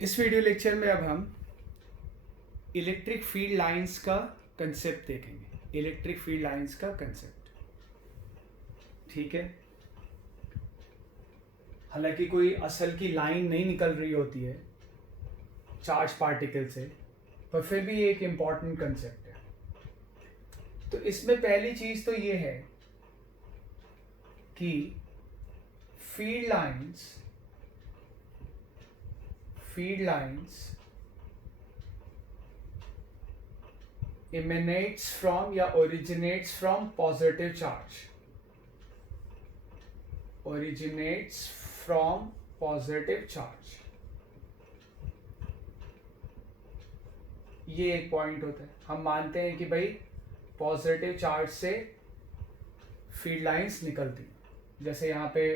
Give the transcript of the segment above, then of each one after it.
इस video lecture में अब हम इलेक्ट्रिक फील्ड लाइंस का कंसेप्ट देखेंगे। इलेक्ट्रिक फील्ड लाइंस का कंसेप्ट, ठीक है। हालांकि कोई असल की लाइन नहीं निकल रही होती है चार्ज पार्टिकल से, पर फिर भी एक इम्पॉर्टेंट कंसेप्ट है। तो इसमें पहली चीज तो ये है कि फील्ड लाइंस emanates from या originates from positive charge, originates from positive charge। ये एक पॉइंट होता है। हम मानते हैं कि भाई पॉजिटिव चार्ज से फील्ड लाइंस निकलती हैं। जैसे यहाँ पे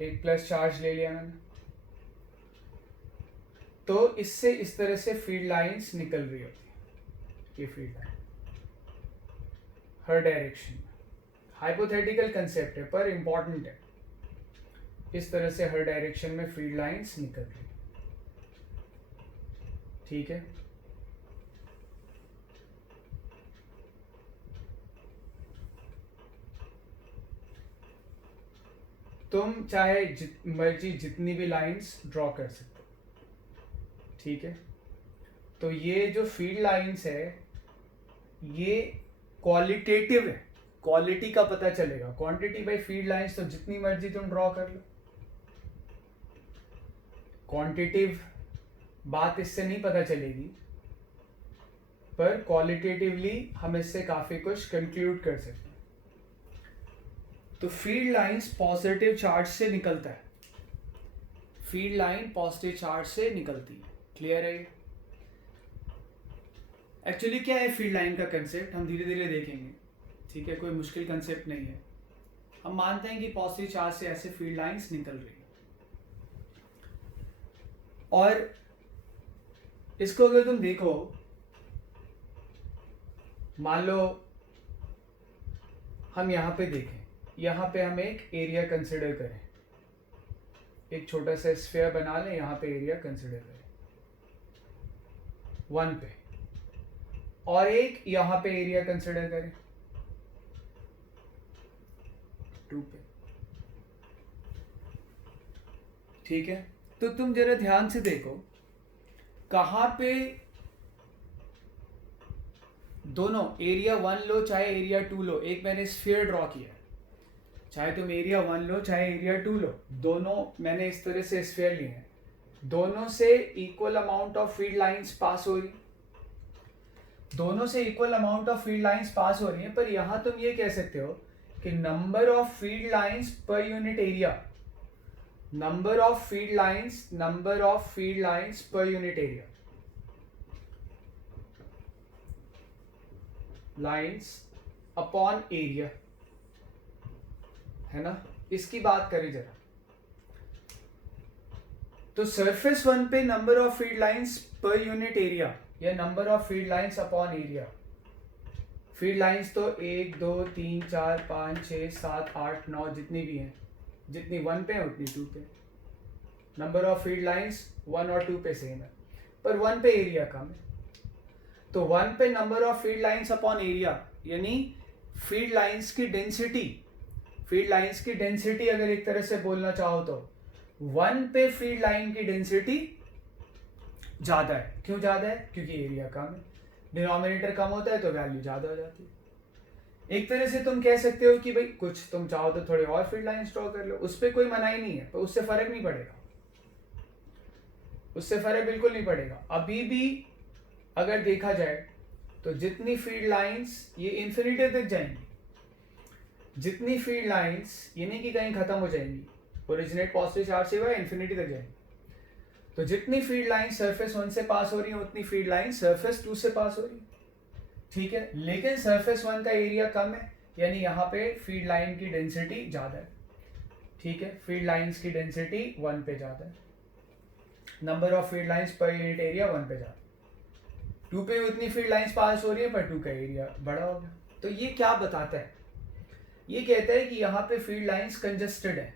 एक प्लस चार्ज ले लिया मैंने, तो इससे इस तरह से फील्ड लाइंस निकल रही होती है। ये फील्ड लाइन हर डायरेक्शन में, हाइपोथेटिकल कंसेप्ट है पर इंपॉर्टेंट है। इस तरह से हर डायरेक्शन में फील्ड लाइंस निकल रही है, ठीक है। तुम चाहे मर्जी जितनी भी लाइंस ड्रॉ कर सकते हो, ठीक है। तो ये जो फील्ड लाइंस है ये क्वालिटेटिव है, क्वालिटी का पता चलेगा। क्वांटिटी बाय फील्ड लाइंस तो जितनी मर्जी तुम ड्रॉ कर लो, क्वांटिटिव बात इससे नहीं पता चलेगी, पर क्वालिटेटिवली हम इससे काफी कुछ कंक्लूड कर सकते हैं। तो फील्ड लाइंस पॉजिटिव चार्ज से निकलता है, फील्ड लाइन पॉजिटिव चार्ज से निकलती है। क्लियर है? एक्चुअली क्या है फील्ड लाइन का कंसेप्ट, हम धीरे धीरे देखेंगे, ठीक है। कोई मुश्किल कंसेप्ट नहीं है। हम मानते हैं कि पॉजिटिव चार्ज से ऐसे फील्ड लाइंस निकल रही है, और इसको अगर तुम देखो, मान लो हम यहां पे देखें, यहां पे हम एक एरिया कंसिडर करें, एक छोटा सा स्फीयर बना लें, यहां पे एरिया कंसिडर करें 1 पे, और एक यहां पे एरिया कंसिडर करें 2 पे, ठीक है। तो तुम जरा ध्यान से देखो, कहां पे दोनों एरिया 1 लो चाहे एरिया 2 लो, एक मैंने स्फीयर ड्रॉ किया, चाहे तुम एरिया 1 लो चाहे एरिया 2 लो, दोनों मैंने इस तरह से स्फीयर लिए हैं, दोनों से equal amount of field lines pass हो रही, दोनों से equal amount of field lines pass हो रही है। पर यहां तुम ये कह सकते हो कि number of field lines per unit area, number of field lines per unit area, lines upon area, है ना। इसकी बात करें जरा, तो सरफेस 1 पे number of field lines per unit area या number of field lines upon area, field lines तो 1 2 3 4 5 6 7 8 9 जितनी भी हैं, जितनी 1 पे है उतनी 2 पे। नंबर ऑफ फील्ड लाइंस 1 और 2 पे सेम है, पर 1 पे एरिया कम है। तो 1 पे number of field lines upon area, यानी फील्ड लाइंस की डेंसिटी, फील्ड लाइंस की डेंसिटी अगर एक तरह से बोलना चाहो तो 1 पे फील्ड लाइन की डेंसिटी ज्यादा है। क्यों ज्यादा है? क्योंकि एरिया कम है, डिनोमिनेटर कम होता है तो वैल्यू ज्यादा हो जाती है। एक तरह से तुम कह सकते हो कि भाई कुछ तुम चाहो तो थोड़े और फील्ड लाइंस ड्रॉ कर लो, उस पर कोई मनाही नहीं है, पर उससे फर्क नहीं पड़ेगा, उससे फर्क बिल्कुल नहीं पड़ेगा। अभी भी अगर देखा जाए तो जितनी फील्ड लाइंस ये इन्फिनिटी तक जाएंगी, जितनी फील्ड लाइंस ये नहीं कि कहीं खत्म हो जाएंगी, ओरिजिनेट पॉजिटिव चार्ज से वह इन्फिनिटी तक जाएंगी। तो जितनी फील्ड लाइन सरफेस 1 से पास हो रही है उतनी फील्ड लाइन सरफेस 2 से पास हो रही है, ठीक है। लेकिन सरफेस 1 का एरिया कम है, यानी यहाँ पे फील्ड लाइन की डेंसिटी ज्यादा है, ठीक है। फील्ड लाइंस की डेंसिटी 1 पे ज्यादा है, number of field lines per unit area 1 पे ज्यादा, 2 पे उतनी फील्ड लाइंस पास हो रही है पर 2 का एरिया बड़ा हो गया। तो ये क्या बताता है? ये कहता है कि यहाँ पे फील्ड लाइंस कंजस्टेड है,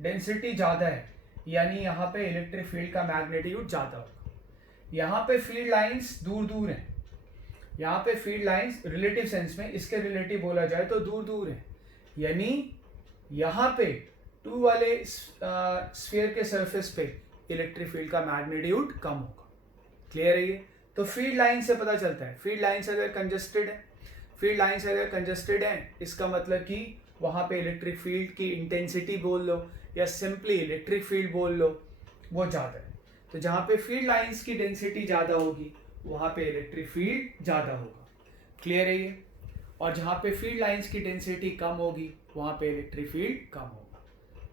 डेंसिटी ज्यादा है, यानी यहाँ पे इलेक्ट्रिक फील्ड का मैग्नीट्यूड ज़्यादा होगा। यहाँ पे फील्ड लाइंस दूर दूर हैं, यहाँ पे फील्ड लाइंस रिलेटिव सेंस में इसके रिलेटिव बोला जाए तो दूर दूर हैं, यानी यहाँ पे 2 वाले स्फीयर के सरफेस पे इलेक्ट्रिक फील्ड का मैग्नीट्यूड कम होगा। क्लियर है ये? तो फील्ड लाइन से पता चलता है, फील्ड लाइंस अगर कंजस्टेड है, फील्ड लाइंस अगर कंजस्टेड है, इसका मतलब कि वहाँ पे इलेक्ट्रिक फील्ड की इंटेंसिटी बोल लो या सिंपली इलेक्ट्रिक फील्ड बोल लो, वो ज़्यादा है। तो जहाँ पे फील्ड लाइंस की डेंसिटी ज़्यादा होगी वहाँ पे इलेक्ट्रिक फील्ड ज़्यादा होगा। क्लियर है ये? और जहाँ पे फील्ड लाइंस की डेंसिटी कम होगी वहाँ पे इलेक्ट्रिक फील्ड कम होगा।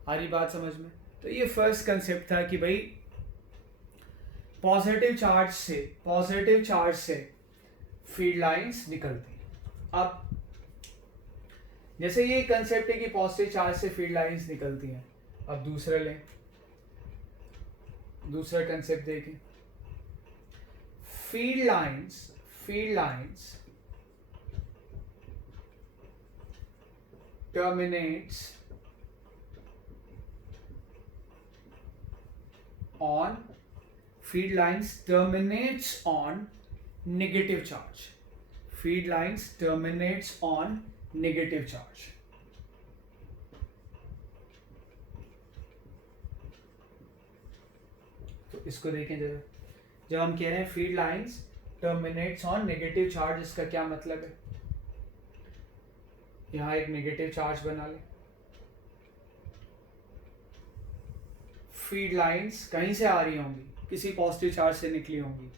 आ रही बात समझ में? तो ये फर्स्ट कंसेप्ट था कि भाई पॉजिटिव चार्ज से फील्ड लाइंस निकलती हैं। अब जैसे ये कंसेप्ट है कि पॉजिटिव चार्ज से फील्ड लाइंस निकलती हैं, अब दूसरा कंसेप्ट देखें। Field lines terminates on negative charge. Field lines terminates on negative charge. तो इसको देखें जरा, जब हम कह रहे हैं field lines terminates on negative charge, इसका क्या मतलब है? यहाँ एक नेगेटिव चार्ज बना ले, फील्ड लाइंस कहीं से आ रही होंगी, किसी पॉजिटिव चार्ज से निकली होंगी,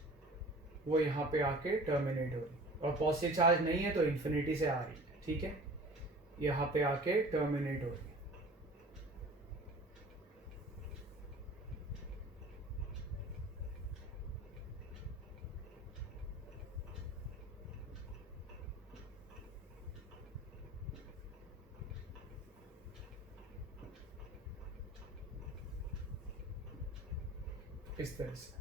वो यहाँ पे आके टर्मिनेट हो रही, और पॉजिटिव चार्ज नहीं है तो इन्फिनिटी से आ रही है, ठीक है, यहाँ पे आके टर्मिनेट हो रही है। इस तरह से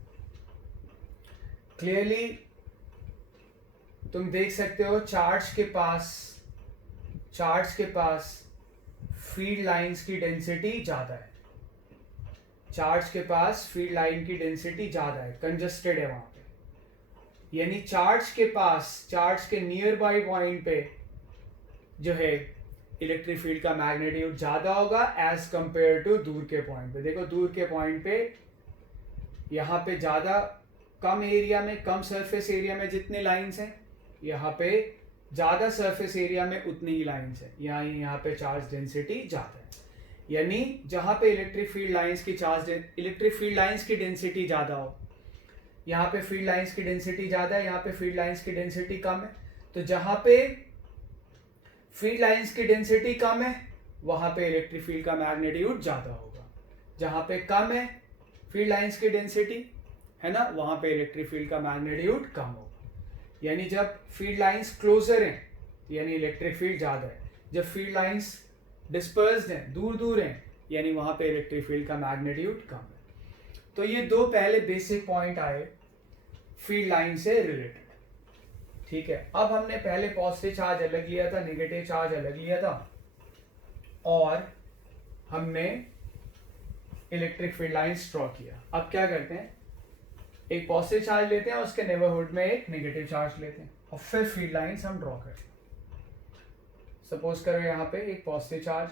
क्लियरली तुम देख सकते हो, चार्ज के पास फील्ड लाइंस की डेंसिटी ज़्यादा है, चार्ज के पास फील्ड लाइन की डेंसिटी ज़्यादा है, कंजस्टेड है वहाँ पे, यानी चार्ज के नियर बाई पॉइंट पे जो है इलेक्ट्रिक फील्ड का मैग्नीट्यूड ज़्यादा होगा एज कंपेयर टू दूर के पॉइंट पे। देखो दूर के पॉइंट पे यहाँ पे ज़्यादा कम एरिया में, कम सरफेस एरिया में जितने लाइंस हैं, यहाँ पे ज़्यादा सरफेस एरिया में उतनी ही लाइंस हैं, यहाँ पे चार्ज डेंसिटी ज़्यादा है, यानी जहाँ पे इलेक्ट्रिक फील्ड लाइंस की डेंसिटी ज़्यादा हो, यहाँ पे फील्ड लाइंस की डेंसिटी ज़्यादा है, यहाँ पे फील्ड लाइंस की डेंसिटी कम है, तो जहाँ पे फील्ड लाइंस की डेंसिटी कम है वहाँ पे इलेक्ट्रिक फील्ड का मैग्नीट्यूड ज़्यादा होगा, जहाँ पे कम है फील्ड लाइंस की डेंसिटी, है ना, वहाँ पे इलेक्ट्रिक फील्ड का मैग्नीट्यूड कम होगा। यानी जब फील्ड लाइंस क्लोजर हैं यानी इलेक्ट्रिक फील्ड ज़्यादा है, जब फील्ड लाइंस डिस्पर्स्ड हैं, दूर दूर हैं, यानी वहाँ पे इलेक्ट्रिक फील्ड का मैग्नीट्यूड कम है। तो ये दो पहले बेसिक पॉइंट आए फील्ड लाइन से रिलेटेड, ठीक है। अब हमने पहले पॉजिटिव चार्ज अलग लिया था, नेगेटिव चार्ज अलग लिया था, और हमने इलेक्ट्रिक फील्ड लाइंस ड्रॉ किया। अब क्या करते हैं, एक पॉजिटिव चार्ज लेते हैं, उसके नेबरहुड में एक नेगेटिव चार्ज लेते हैं, और फिर फील्ड लाइंस हम ड्रॉ करते हैं। सपोज करो यहाँ पे एक पॉजिटिव चार्ज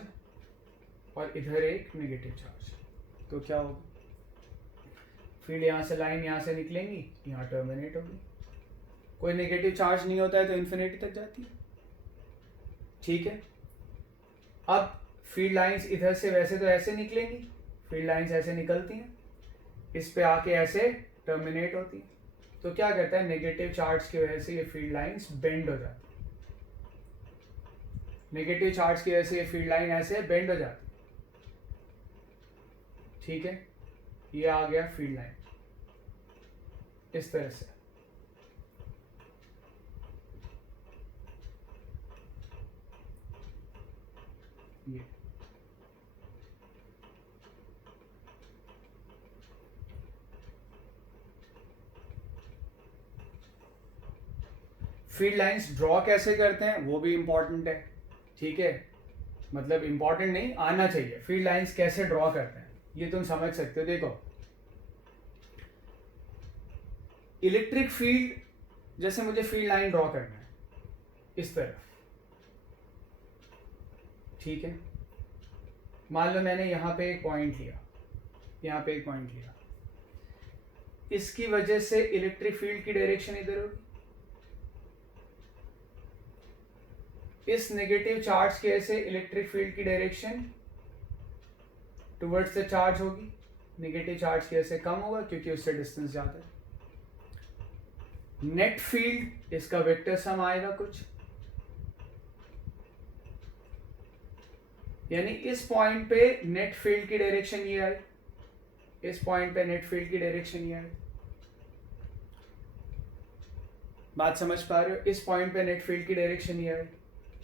और इधर एक नेगेटिव चार्ज, तो क्या होगा, फील्ड यहाँ से लाइन यहाँ से निकलेंगी, यहाँ टर्मिनेट होगी, कोई नेगेटिव चार्ज नहीं होता है तो इन्फिनिटी तक जाती है, ठीक है। अब फील्ड लाइंस इधर से वैसे तो ऐसे निकलेंगी, फील्ड लाइंस ऐसे निकलती हैं, इस पे आके ऐसे टर्मिनेट होती है, तो क्या करता है, नेगेटिव चार्ज की वजह से ये फील्ड लाइंस बेंड हो जाती है, नेगेटिव चार्ज की वजह से ये फील्ड लाइन ऐसे बेंड हो जाती है, ठीक है। ये आ गया फील्ड लाइन इस तरह से, ये फील्ड लाइंस ड्रॉ कैसे करते हैं वो भी इंपॉर्टेंट है, ठीक है, मतलब इंपॉर्टेंट नहीं, आना चाहिए, फील्ड लाइंस कैसे ड्रॉ करते हैं। ये तुम समझ सकते हो। देखो इलेक्ट्रिक फील्ड, जैसे मुझे फील्ड लाइन ड्रॉ करना है इस तरफ, ठीक है, मान लो मैंने यहाँ पे एक पॉइंट लिया, यहाँ पे एक पॉइंट लिया, इसकी वजह से इलेक्ट्रिक फील्ड की डायरेक्शन इधर होगी। इस नेगेटिव चार्ज की वजह से इलेक्ट्रिक फील्ड की डायरेक्शन टुवर्ड्स द चार्ज होगी, नेगेटिव चार्ज की वजह से कम होगा क्योंकि उससे डिस्टेंस ज़्यादा है। नेट फील्ड, इसका वेक्टर सम आएगा कुछ, यानी इस पॉइंट पे नेट फील्ड की डायरेक्शन ये आई, इस पॉइंट पे नेट फील्ड की डायरेक्शन ये आई। बात समझ पा रहे हो? इस पॉइंट पे नेट फील्ड की डायरेक्शन ये आई।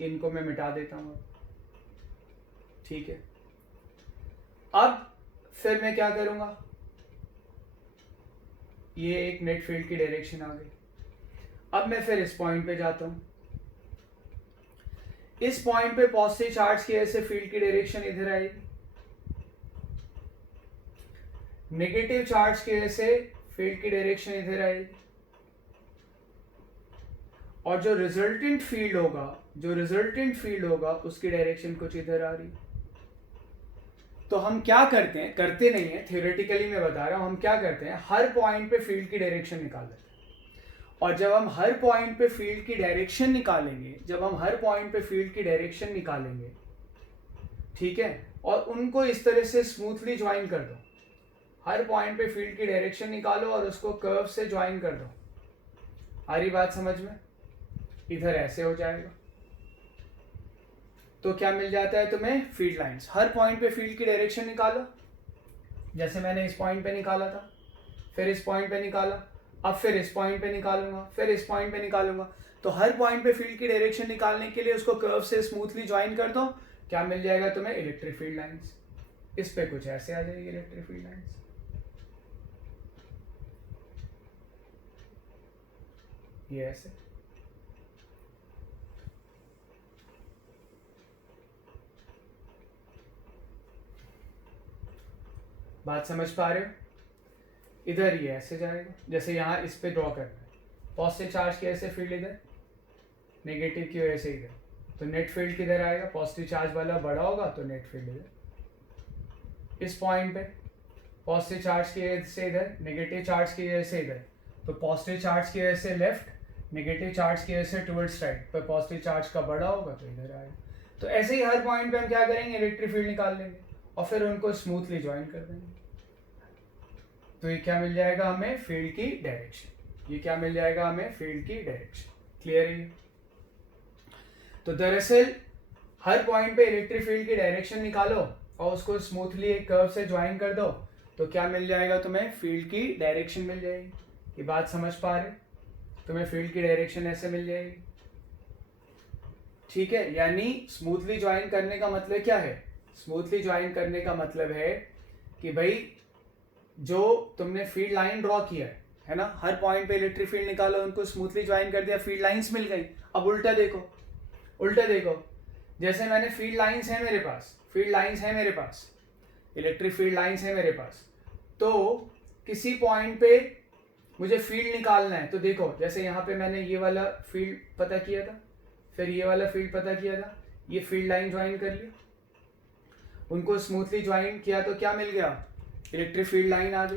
इनको मैं मिटा देता हूं, ठीक है। अब फिर मैं क्या करूंगा, ये एक नेट फील्ड की डायरेक्शन आ गई। अब मैं फिर इस पॉइंट पे जाता हूं, इस पॉइंट पे पॉजिटिव चार्ज की वजह से फील्ड की डायरेक्शन इधर आएगी, नेगेटिव चार्ज की वजह से फील्ड की डायरेक्शन इधर आएगी, और जो रिजल्टेंट फील्ड होगा उसकी डायरेक्शन कुछ इधर आ रही। तो हम क्या करते हैं, करते नहीं है, थियोरेटिकली मैं बता रहा हूं, हम क्या करते हैं, हर पॉइंट पे फील्ड की डायरेक्शन निकाल लेते हैं। और जब हम हर पॉइंट पे फील्ड की डायरेक्शन निकालेंगे, ठीक है, और उनको इस तरह से स्मूथली ज्वाइन कर दो, हर पॉइंट पे फील्ड की डायरेक्शन निकालो और उसको कर्व से ज्वाइन कर दो। आ रही बात समझ में? इधर ऐसे हो जाएगा, तो क्या मिल जाता है तुम्हें, फील्ड लाइंस। हर पॉइंट पे फील्ड की डायरेक्शन निकालो, जैसे मैंने इस पॉइंट पे निकाला था, फिर इस पॉइंट पे निकाला, अब फिर इस पॉइंट पे निकालूंगा, फिर इस पॉइंट पे निकालूंगा। तो हर पॉइंट पे फील्ड की डायरेक्शन निकालने के लिए उसको कर्व से स्मूथली ज्वाइन कर दो, क्या मिल जाएगा तुम्हें, इलेक्ट्रिक फील्ड लाइंस। इस पे कुछ ऐसे आ जाएगी इलेक्ट्रिक फील्ड लाइंस, ये ऐसे। बात समझ पा रहे हो? इधर ये ऐसे जाएगा, जैसे यहाँ इस पे ड्रॉ करना है, पॉजिटिव चार्ज की वजह से फील्ड इधर, नेगेटिव की वजह से इधर, तो नेट फील्ड किधर आएगा, पॉजिटिव चार्ज वाला बड़ा होगा तो नेट फील्ड इधर। इस पॉइंट पे पॉजिटिव चार्ज की वजह से इधर, नेगेटिव चार्ज की वजह से इधर, तो पॉजिटिव चार्ज की वजह से लेफ्ट, नेगेटिव चार्ज की वजह से टुवर्ड्स राइट, पर पॉजिटिव चार्ज का बड़ा होगा तो इधर आएगा। तो ऐसे ही हर पॉइंट पे हम क्या करेंगे, इलेक्ट्रिक फील्ड निकाल लेंगे और फिर उनको स्मूथली ज्वाइन कर देंगे। तो ये क्या मिल जाएगा हमें, फील्ड की डायरेक्शन। ये क्या मिल जाएगा हमें, फील्ड की डायरेक्शन। क्लियर है? तो दरअसल हर पॉइंट पे इलेक्ट्रिक फील्ड की डायरेक्शन निकालो और उसको स्मूथली एक कर्व से ज्वाइन कर दो, तो क्या मिल जाएगा तुम्हें, फील्ड की डायरेक्शन मिल जाएगी। ये बात समझ पा रहे? तुम्हें फील्ड की डायरेक्शन ऐसे मिल जाएगी, ठीक है। यानी स्मूथली ज्वाइन करने का मतलब क्या है, स्मूथली ज्वाइन करने का मतलब है कि भाई जो तुमने फील्ड लाइन ड्रॉ किया है ना, हर पॉइंट पे इलेक्ट्रिक फील्ड निकालो, उनको स्मूथली ज्वाइन कर दिया, फील्ड लाइंस मिल गई। अब उल्टा देखो, जैसे मैंने फील्ड लाइंस है मेरे पास, इलेक्ट्रिक फील्ड लाइंस है मेरे पास, तो किसी पॉइंट पे मुझे फील्ड निकालना है। तो देखो जैसे यहाँ पे मैंने ये वाला फील्ड पता किया था, फिर ये वाला फील्ड पता किया था, ये फील्ड लाइन ज्वाइन कर लिया, उनको स्मूथली ज्वाइन किया, तो क्या मिल गया, इलेक्ट्रिक फील्ड लाइन आ गई।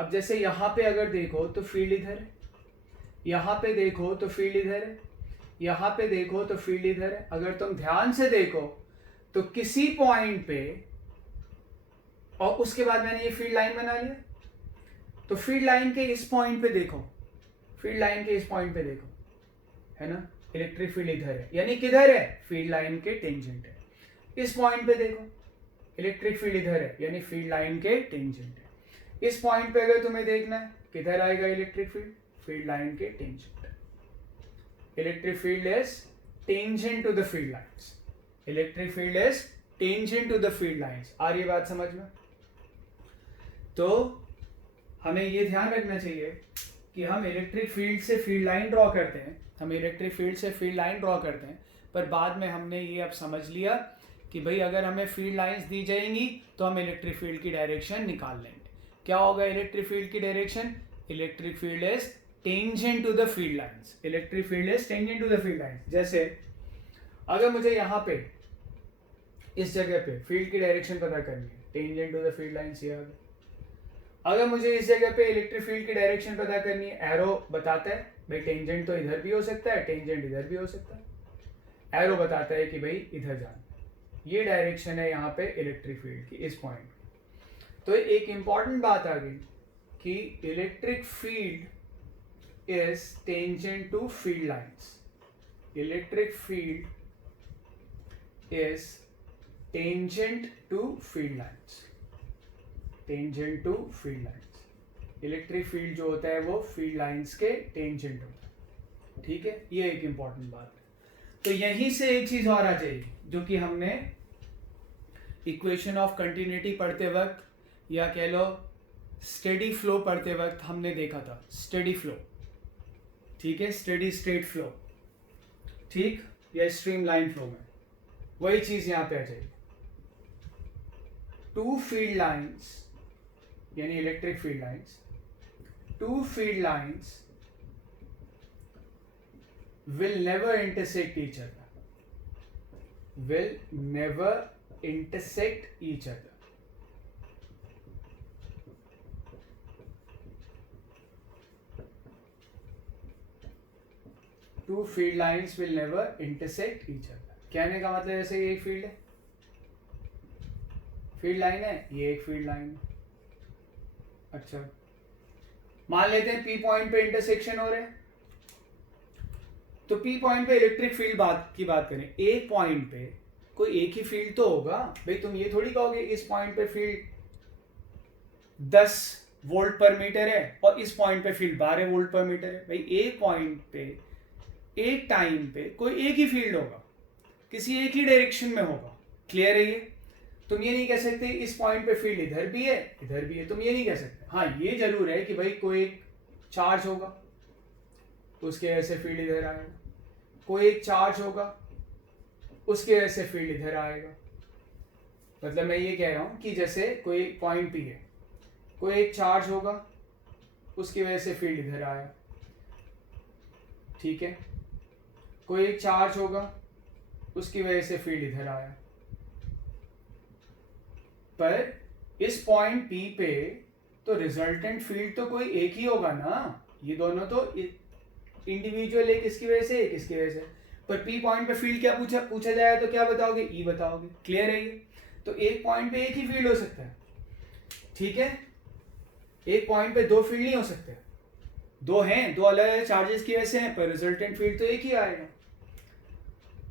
अब जैसे यहाँ पे अगर देखो तो फील्ड इधर है, यहाँ पे देखो तो फील्ड इधर है, यहाँ पे देखो तो फील्ड इधर है। अगर तुम ध्यान से देखो तो किसी पॉइंट पे, और उसके बाद मैंने ये फील्ड लाइन बना लिया, तो फील्ड लाइन के इस पॉइंट पे देखो, है ना, इलेक्ट्रिक फील्ड इधर है, यानी किधर है, फील्ड लाइन के टेंजेंट है। इस पॉइंट पे देखो, इलेक्ट्रिक फील्ड इधर है, यानी फील्ड लाइन के टेंजेंट है। इस पॉइंट पे अगर तुम्हें देखना है किधर आएगा इलेक्ट्रिक फील्ड, फील्ड लाइन के tangent. Electric field is tangent to the field lines, electric field is tangent to the field lines. आ रही बात समझ में? तो हमें ये ध्यान रखना चाहिए कि हम इलेक्ट्रिक फील्ड से फील्ड लाइन ड्रॉ करते हैं, पर बाद में हमने ये अब समझ लिया कि भाई अगर हमें फील्ड लाइंस दी जाएंगी तो हम इलेक्ट्रिक फील्ड की डायरेक्शन निकाल लेंगे। क्या होगा इलेक्ट्रिक फील्ड की direction? Electric field is tangent to the field lines. Electric field is tangent to the field lines. जैसे अगर मुझे यहाँ पे इस जगह पे फील्ड की डायरेक्शन पता करनी है, tangent to the field lines ये आ गया। अगर मुझे इस जगह पे इलेक्ट्रिक फील्ड की डायरेक्शन पता करनी है, एरो बताता है भाई टेंजेंट तो इधर भी हो सकता है, टेंजेंट इधर भी हो सकता है। एरो बताता है कि भाई इधर जाना, ये डायरेक्शन है यहाँ पे इलेक्ट्रिक फील्ड की इस पॉइंट। तो एक इंपॉर्टेंट बात आ गई कि electric field is tangent to field lines. Electric field is tangent to field lines. Tangent to field lines. Electric field जो होता है वो फील्ड लाइंस के टेंजेंट होता है। ठीक है, ये एक इंपॉर्टेंट बात है। तो यहीं से एक चीज और आ जाएगी जो कि हमने इक्वेशन ऑफ कंटिन्यूटी पढ़ते वक्त या कह लो स्टेडी फ्लो पढ़ते वक्त हमने देखा था, स्टेडी फ्लो। ठीक है, स्टेडी स्टेट फ्लो, ठीक, या स्ट्रीम लाइन फ्लो में वही चीज यहां पे आ जाएगी। टू फील्ड लाइंस यानी electric field lines, two field lines will never intersect each other, will never intersect each other. Two field lines will never intersect each other. कहने का मतलब जैसे ये एक फील्ड है, फील्ड लाइन है, ये एक फील्ड लाइन है। अच्छा, मान लेते हैं पी पॉइंट पे इंटरसेक्शन हो रहे हैं, तो पी पॉइंट पे इलेक्ट्रिक फील्ड की बात करें, एक पॉइंट पे कोई एक ही फील्ड तो होगा भाई। तुम ये थोड़ी कहोगे इस पॉइंट पे फील्ड 10 वोल्ट पर मीटर है और इस पॉइंट पे फील्ड 12 वोल्ट पर मीटर है। भाई एक पॉइंट पे एक टाइम पे कोई एक ही फील्ड होगा, किसी एक ही डायरेक्शन में होगा। क्लियर है ये? तुम ये नहीं कह सकते इस पॉइंट पे फील्ड इधर भी है इधर भी है, तुम ये नहीं कह सकते। हाँ, ये जरूर है कि भाई कोई एक चार्ज होगा उसके वजह से फील्ड इधर आएगा, कोई एक चार्ज होगा उसके वजह से फील्ड इधर आएगा। मतलब मैं ये कह रहा हूं कि जैसे कोई पॉइंट पी है, कोई एक चार्ज होगा उसकी वजह से फील्ड इधर आया। ठीक है, कोई एक चार्ज होगा उसकी वजह से फील्ड इधर आया। पर इस पॉइंट पी पे तो रिजल्टेंट फील्ड तो कोई एक ही होगा ना, ये दोनों तो इंडिविजुअल, एक इसकी वजह से एक इसकी वजह से। पर पी पॉइंट पे फील्ड क्या पूछा जाए तो क्या बताओगे? ई बताओगे। क्लियर है ये? तो एक पॉइंट पे एक ही फील्ड हो सकता है। ठीक है, एक पॉइंट पे दो फील्ड नहीं हो सकते, दो हैं, दो अलग अलग चार्जेस की वजह से हैं, पर रिजल्टेंट फील्ड तो एक ही आएगा।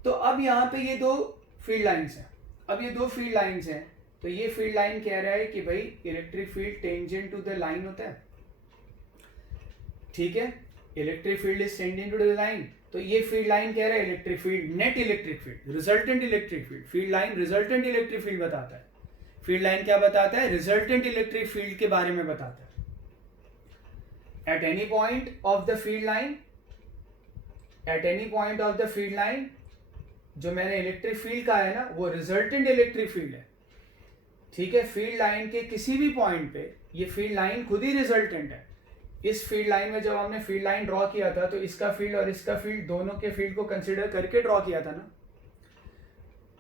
तो अब यहाँ पे ये दो फील्ड लाइंस हैं, अब ये दो फील्ड लाइंस हैं, तो ये फील्ड लाइन कह रहा है कि भाई electric field tangent to the line होता है। ठीक है, electric field is tangent to the line, तो ये फील्ड लाइन कह रहा है electric field, net electric field, resultant electric field. Field line resultant electric field बताता है। फील्ड लाइन क्या बताता है? रिजल्टेंट इलेक्ट्रिक फील्ड के बारे में बताता है। At any point of the field line, at any point of the field line, जो मैंने इलेक्ट्रिक फील्ड कहा है ना, वो रिजल्टेंट इलेक्ट्रिक फील्ड है। ठीक है, फील्ड लाइन के किसी भी पॉइंट पे ये फील्ड लाइन खुद ही रिजल्टेंट है। इस फील्ड लाइन में जब हमने फील्ड लाइन ड्रॉ किया था तो इसका फील्ड और इसका फील्ड दोनों के फील्ड को कंसीडर करके ड्रॉ किया था ना।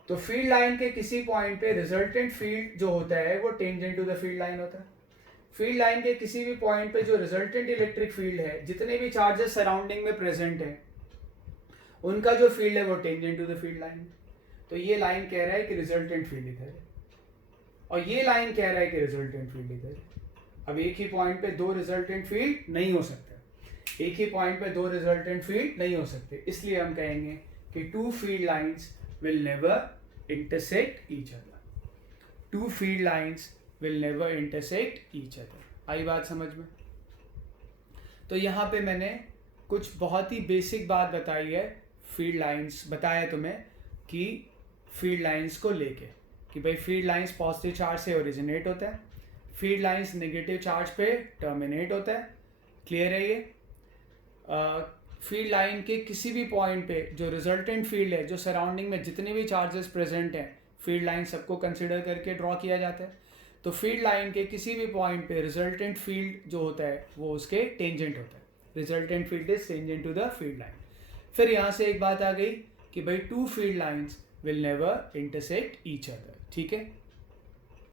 तो फील्ड लाइन के किसी पॉइंट पे रिजल्टेंट फील्ड जो होता है वो tangent to the field line होता है। फील्ड लाइन के किसी भी पॉइंट पे जो रिजल्टेंट इलेक्ट्रिक फील्ड है, जितने भी चार्जेस सराउंडिंग में प्रेजेंट है, उनका जो फील्ड है वो tangent to the field line. तो ये लाइन कह रहा है कि रिजल्टेंट फील्ड इधर है और ये लाइन कह रहा है कि रिजल्टेंट फील्ड इधर है। अब एक ही पॉइंट पे दो रिजल्टेंट फील्ड नहीं हो सकते, एक ही पॉइंट पे दो रिजल्टेंट फील्ड नहीं हो सकते, इसलिए हम कहेंगे कि two field lines will never intersect each other. Two field lines will never intersect each other. आई बात समझ में? तो यहाँ पे मैंने कुछ बहुत ही बेसिक बात बताई है, फील्ड लाइंस बताया तुम्हें कि फील्ड लाइंस को लेके कि भाई फील्ड लाइंस पॉजिटिव चार्ज से ओरिजिनेट होता है, फील्ड लाइंस नेगेटिव चार्ज पे टर्मिनेट होता है। क्लियर है ये? फील्ड लाइन के किसी भी पॉइंट पे जो रिजल्टेंट फील्ड है, जो सराउंडिंग में जितने भी चार्जेस प्रेजेंट हैं, फील्ड लाइन सबको कंसिडर करके ड्रॉ किया जाता है। तो फील्ड लाइन के किसी भी पॉइंट पे रिजल्टेंट फील्ड जो होता है वो उसके टेंजेंट होता है। Resultant field is tangent to the field line. फिर यहाँ से एक बात आ गई कि भाई two field lines will never intersect each other, ठीक है।